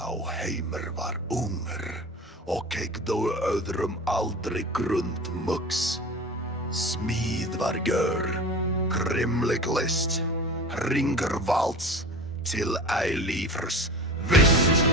Þá heimur var ungur og keiktu öðrum aldrei grundmugs. Smíð var gjör, grimlig list, hringur valds til eilífurs vist.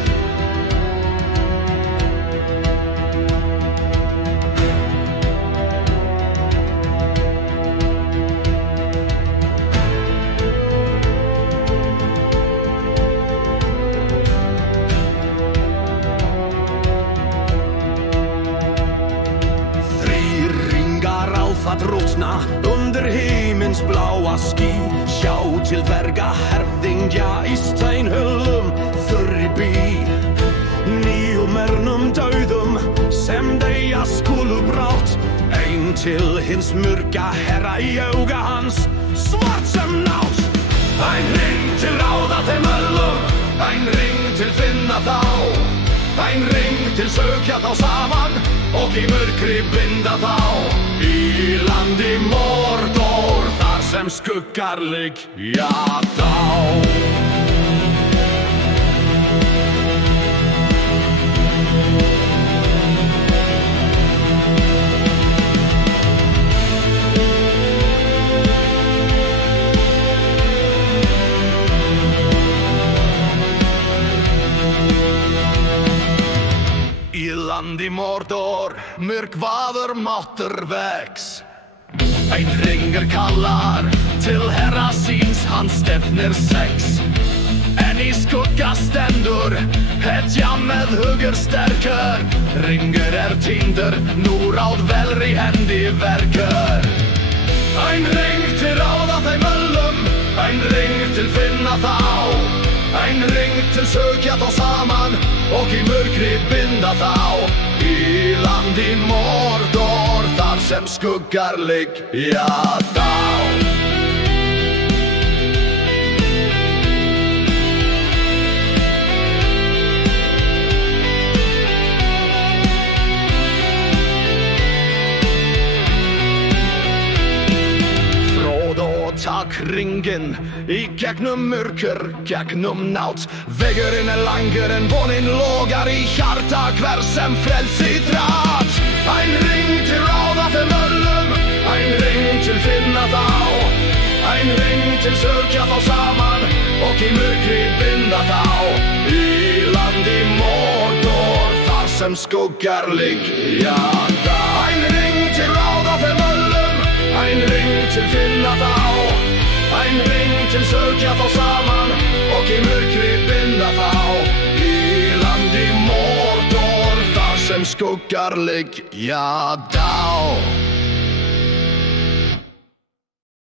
Att rotna under himens blåa sky. Sjá til verga herðingja í steinhullum þurriby. Níumernum dauðum sem deyja skulu brátt. Ein til hins mörka herra í auga hans, svart sem nátt. Ein ring til ráða þeim öllum, ein ring til finna þá. Ein ring til sökja þá saman og í mörkri binda þá. Í landi Mordor, þar sem skuggar liggja þá. Í landi Mordor, myrkvaður máttur vex. Ein ringur kallar til herra síns, hann stefnir sex. En í skugga stendur hetja með hugur sterkur. Ringur týndur, nú ráð velri hendi verkur. Ein ring til ráða þeim öllum, ein ring til finna þá. Ein ring til sökja þá saman og í mörkri binda þá. Í landi Mordor, þar sem skuggar liggja þá. Takk ringen í gegnum mörkur, gegnum nátt. Vegurinn langur en vonin lågar í hjarta hver sem frelsi dratt. Ein ring til ráða þeim öllum, ein ring til finna þá. Ein ring til sökja þá saman og í mörkri binda þá. Í landi Mordor, þar sem skuggar liggja þá. Ein ring til ráða þeim öllum, ein ring til finna þá. Ein ring til sökja þá saman og í mörkri binda þá. Í landi Mordor, þar sem skuggar liggja þá.